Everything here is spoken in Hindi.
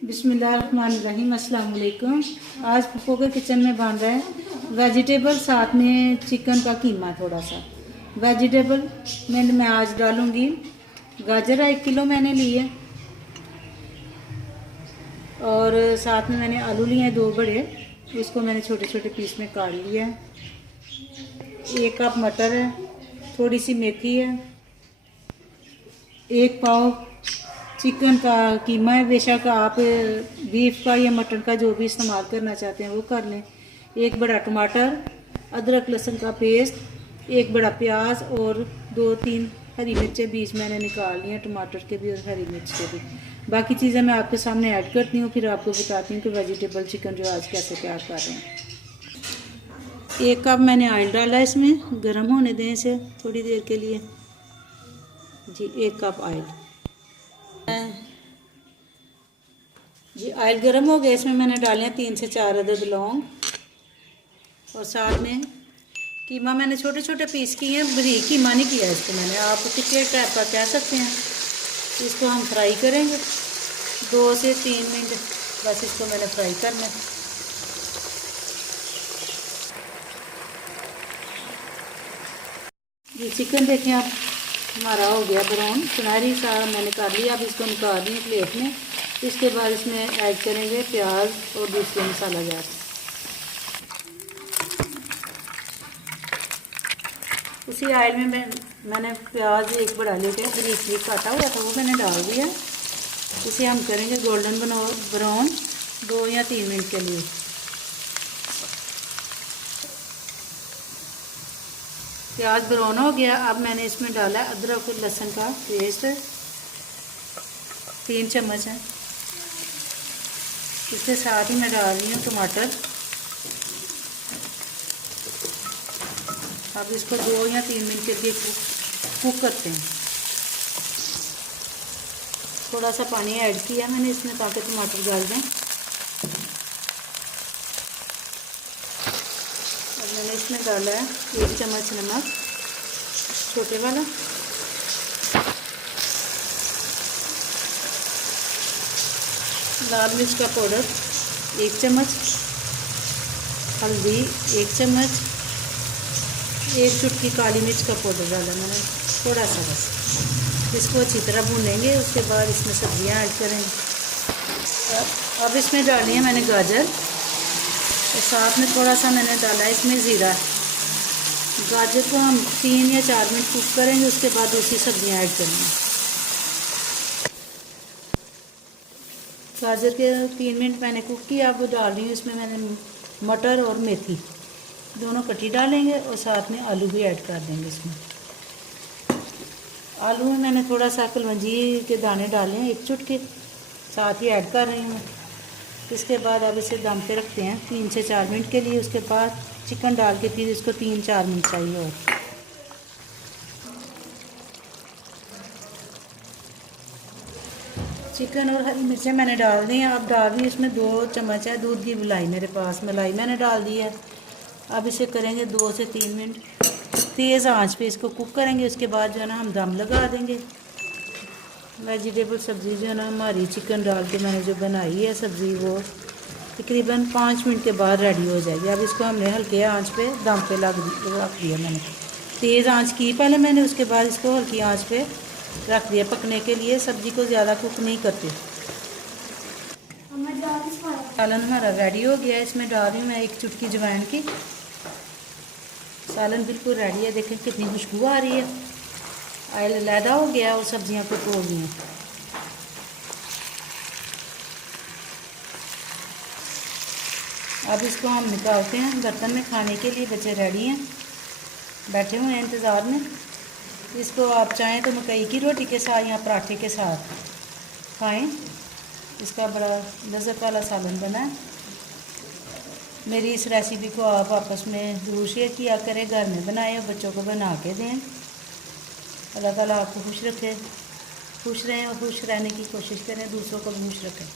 बिस्मिल्लाहिर्रहमानिर्रहीम। अस्सलाम वालेकुम। आज पप्पो के किचन में बन रहा है वेजिटेबल, साथ में चिकन का कीमा। थोड़ा सा वेजिटेबल में मैं आज डालूँगी गाजर 1 किलो मैंने ली है, और साथ में मैंने आलू लिए हैं 2 बड़े, उसको मैंने छोटे छोटे पीस में काट लिया है। 1 कप मटर है, थोड़ी सी मेथी है, 1 पाव चिकन का कीमा है। बेशक आप बीफ का या मटन का जो भी इस्तेमाल करना चाहते हैं वो कर लें। 1 बड़ा टमाटर, अदरक लहसुन का पेस्ट, 1 बड़ा प्याज और 2-3 हरी मिर्चें बीच मैंने निकाल ली हैं, टमाटर के भी और हरी मिर्च के भी। बाकी चीज़ें मैं आपके सामने ऐड करती हूँ, फिर आपको बताती हूँ कि वेजिटेबल चिकन जो आज कैसे तैयार कर रहे हैं। 1 कप मैंने ऑयल डाला, इसमें गर्म होने दें इसे थोड़ी देर के लिए जी। 1 कप ऑयल जी। ऑयल गर्म हो गया, इसमें मैंने डाले हैं 3 से 4 अदद लौंग, और साथ में कीमा मैंने छोटे छोटे पीस किए हैं, बारीक कीमा नहीं किया इसको मैंने। आप कितने टाइप का कह सकते हैं। इसको हम फ्राई करेंगे 2 से 3 मिनट, बस इसको मैंने फ्राई करना है। ये चिकन देखें आप, हमारा हो गया ब्राउन सुनहरी सा, मैंने कर लिया। अब इसको निकाल दिए प्लेट में। इसके बाद इसमें ऐड करेंगे प्याज और दूसरे मसाला जार। उसी ऑयल में मैंने प्याज 1 बड़ा लेके बारीक काटा हुआ था, वो मैंने डाल दिया। इसे हम करेंगे गोल्डन ब्राउन 2 या 3 मिनट के लिए। प्याज ब्राउन हो गया। अब मैंने इसमें डाला अदरक और लहसुन का पेस्ट, 3 चम्मच है। इसके साथ ही मैं डाल रही हूँ टमाटर। अब इसको 2 या 3 मिनट के लिए कुक करते हैं। थोड़ा सा पानी ऐड किया मैंने इसमें ताकि टमाटर गल जाए। और मैंने इसमें डाला है 1 चम्मच नमक, छोटे वाला, लाल मिर्च का पाउडर 1 चम्मच, हल्दी 1 चम्मच, 1 चुटकी काली मिर्च का पाउडर डाला मैंने थोड़ा सा बस। इसको अच्छी तरह भूनेंगे, उसके बाद इसमें सब्जियां ऐड करेंगे। अब इसमें डालनी है मैंने गाजर, और साथ में थोड़ा सा मैंने डाला है इसमें ज़ीरा। गाजर को हम 3 या 4 मिनट कुक करेंगे, उसके बाद दूसरी सब्जियां ऐड करेंगे। गाजर के 3 मिनट मैंने कुक किया। अब डाल रही हूँ इसमें मैंने मटर और मेथी दोनों कटी डालेंगे, और साथ में आलू भी ऐड कर देंगे इसमें। आलू में मैंने थोड़ा सा कलवंजी के दाने डाले हैं, 1 चुटकी साथ ही ऐड कर रही हूँ। इसके बाद अब इसे दम पे रखते हैं 3 से 4 मिनट के लिए। उसके बाद चिकन डाल के फिर इसको 3-4 मिनट चाहिए और। चिकन और हरी मिर्चें मैंने डाल दी हैं। अब डाल रही हूँ इसमें 2 चम्मच है दूध की मलाई, मेरे पास मलाई मैंने डाल दी है। अब इसे करेंगे 2 से 3 मिनट तेज़ आंच पे इसको कुक करेंगे। उसके बाद जो है ना हम दम लगा देंगे। वेजिटेबल सब्ज़ी जो है ना हमारी चिकन डाल के मैंने जो बनाई है सब्ज़ी, वो तकरीबन 5 मिनट के बाद रेडी हो जाएगी। अब इसको हमने हल्के आंच पे दम पे रख दिया मैंने। तेज़ आंच की पहले मैंने, उसके बाद इसको हल्की आंच पे रख दिया पकने के लिए। सब्ज़ी को ज़्यादा कुक नहीं करते। सालन हमारा रेडी हो गया। इसमें डाल रही हूँ मैं 1 चुटकी अजवाइन की। सालन बिल्कुल रेडी है, देखें कितनी खुशबू आ रही है। ऑयल अलहदा हो गया और सब्जियां कुक हो गई हैं। अब इसको हम निकालते हैं बर्तन में खाने के लिए। बच्चे रेडी हैं, बैठे हुए हैं इंतज़ार में। इसको आप चाहें तो मकई की रोटी के साथ या पराठे के साथ खाएं। इसका बड़ा लज़्ज़त वाला सालन बना है। मेरी इस रेसिपी को आप आपस में ज़रूर शेयर किया करें, घर में बनाएं और बच्चों को बना के दें। अल्लाह ताला आपको खुश रखे, खुश रहें और खुश रहने की कोशिश करें, दूसरों को भी खुश रखें।